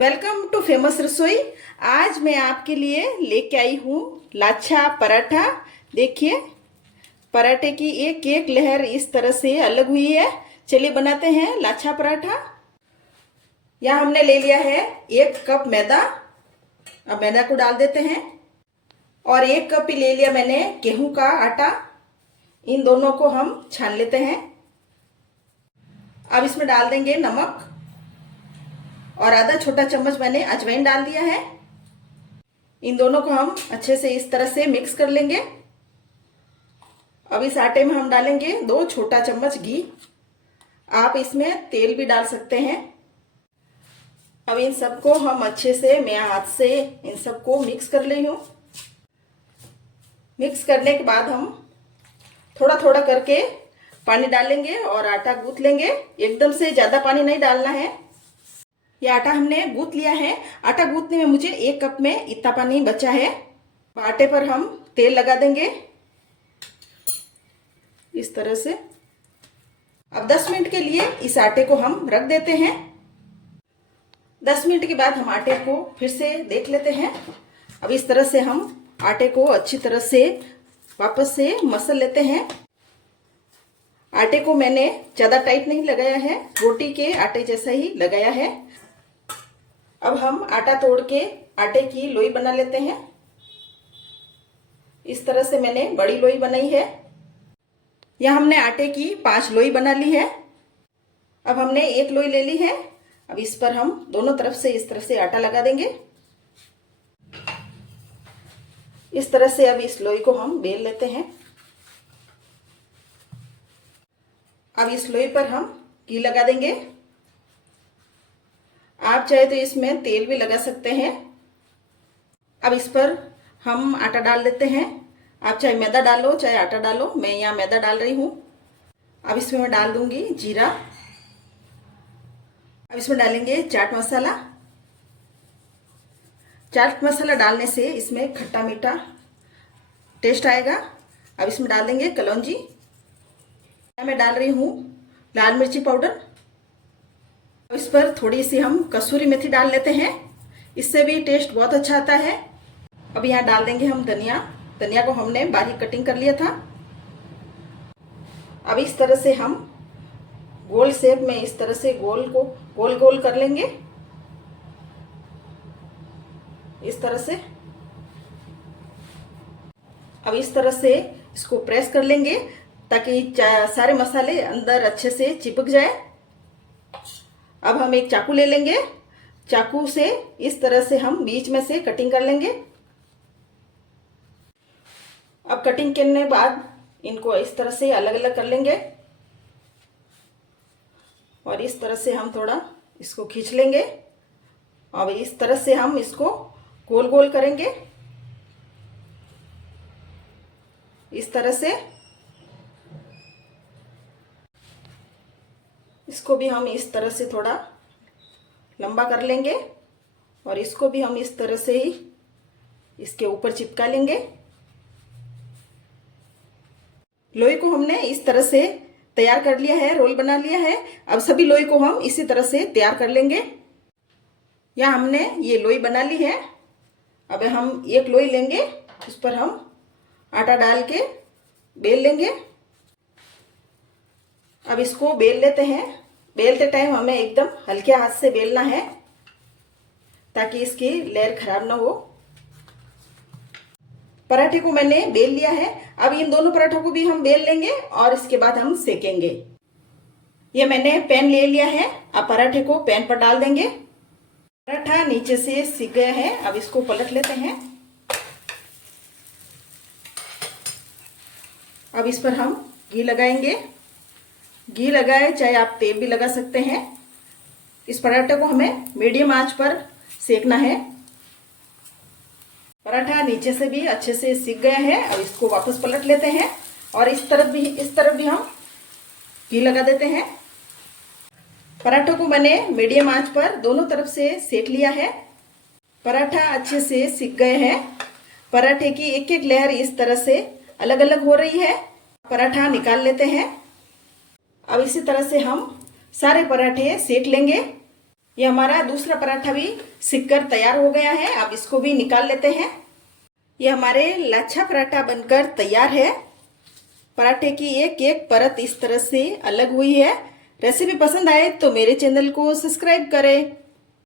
Welcome two famous रसोई। आज मैं आपके लिए लेके आई हूँ लाछा पराठा। देखिए, पराठे की एक एक लहर इस तरह से अलग हुई है। चलिए बनाते हैं लाछा पराठा। यहाँ हमने ले लिया है 1 कप मैदा। अब मैदा को डाल देते हैं। और 1 कप ही ले लिया मैंने गेहूं का आटा। इन दोनों को हम छान लेते हैं। अब इसमें डाल देंगे नमक और आधा छोटा चम्मच मैंने अजवाइन डाल दिया है। इन दोनों को हम अच्छे से इस तरह से मिक्स कर लेंगे। अब इस आटे में हम डालेंगे 2 छोटा चम्मच घी। आप इसमें तेल भी डाल सकते हैं। अब इन सबको हम अच्छे से मैं हाथ से इन सबको मिक्स कर रही हूँ। मिक्स करने के बाद हम थोड़ा थोड़ा करके पानी डालेंगे और आटा गूंथ लेंगे। एकदम से ज़्यादा पानी नहीं डालना है। ये आटा हमने गूंथ लिया है। आटा गूंथने में मुझे 1 कप में इतना पानी बचा है। आटे पर हम तेल लगा देंगे इस तरह से। अब 10 मिनट के लिए इस आटे को हम रख देते हैं। 10 मिनट के बाद हम आटे को फिर से देख लेते हैं। अब इस तरह से हम आटे को अच्छी तरह से वापस से मसल लेते हैं। आटे को मैंने ज़्यादा टाइट नहीं लगाया है, रोटी के आटे जैसा ही लगाया है। अब हम आटा तोड़ के आटे की लोई बना लेते हैं। इस तरह से मैंने बड़ी लोई बनाई है। यह हमने आटे की 5 लोई बना ली है। अब हमने 1 लोई ले ली है। अब इस पर हम दोनों तरफ से इस तरह से आटा लगा देंगे। इस तरह से अब इस लोई को हम बेल लेते हैं। अब इस लोई पर हम घी लगा देंगे। आप चाहे तो इसमें तेल भी लगा सकते हैं। अब इस पर हम आटा डाल देते हैं। आप चाहे मैदा डालो चाहे आटा डालो। मैं यहाँ मैदा डाल रही हूँ। अब इसमें मैं डाल दूंगी जीरा। अब इसमें डालेंगे चाट मसाला। चाट मसाला डालने से इसमें खट्टा मीठा टेस्ट आएगा। अब इसमें डाल देंगे कलौंजी। मैं डाल रही हूँ लाल मिर्ची पाउडर। इस पर थोड़ी सी हम कसूरी मेथी डाल लेते हैं। इससे भी टेस्ट बहुत अच्छा आता है। अब यहाँ डाल देंगे हम धनिया। धनिया को हमने बारीक कटिंग कर लिया था। अब इस तरह से हम गोल शेप में इस तरह से गोल को गोल गोल कर लेंगे इस तरह से। अब इस तरह से इसको प्रेस कर लेंगे ताकि सारे मसाले अंदर अच्छे से चिपक जाए। अब हम एक चाकू ले लेंगे। चाकू से इस तरह से हम बीच में से कटिंग कर लेंगे। अब कटिंग करने के बाद इनको इस तरह से अलग अलग कर लेंगे और इस तरह से हम थोड़ा इसको खींच लेंगे। अब इस तरह से हम इसको गोल गोल करेंगे इस तरह से। इसको भी हम इस तरह से थोड़ा लंबा कर लेंगे और इसको भी हम इस तरह से ही इसके ऊपर चिपका लेंगे। लोई को हमने इस तरह से तैयार कर लिया है, रोल बना लिया है। अब सभी लोई को हम इसी तरह से तैयार कर लेंगे। यहाँ हमने ये लोई बना ली है। अब हम एक लोई लेंगे, उस पर हम आटा डाल के बेल लेंगे। अब इसको बेल लेते हैं। बेलते टाइम हमें एकदम हल्के हाथ से बेलना है ताकि इसकी लेयर खराब ना हो। पराठे को मैंने बेल लिया है। अब इन दोनों पराठों को भी हम बेल लेंगे और इसके बाद हम सेकेंगे। ये मैंने पैन ले लिया है। अब पराठे को पैन पर डाल देंगे। पराठा नीचे से सिक गया है। अब इसको पलट लेते हैं। अब इस पर हम घी लगाएंगे। घी लगाए चाहे आप तेल भी लगा सकते हैं। इस पराठे को हमें मीडियम आंच पर सेकना है। पराठा नीचे से भी अच्छे से सिक गया है। अब इसको वापस पलट लेते हैं और इस तरफ भी हम घी लगा देते हैं। पराठों को मैंने मीडियम आंच पर दोनों तरफ से सेक लिया है। पराठा अच्छे से सिक गए हैं। पराठे की एक एक लेयर इस तरह से अलग अलग हो रही है। पराठा निकाल लेते हैं। अब इसी तरह से हम सारे पराठे सेक लेंगे। ये हमारा दूसरा पराठा भी सिककर तैयार हो गया है। अब इसको भी निकाल लेते हैं। ये हमारे लच्छा पराठा बनकर तैयार है। पराठे की एक एक परत इस तरह से अलग हुई है। रेसिपी पसंद आए तो मेरे चैनल को सब्सक्राइब करें।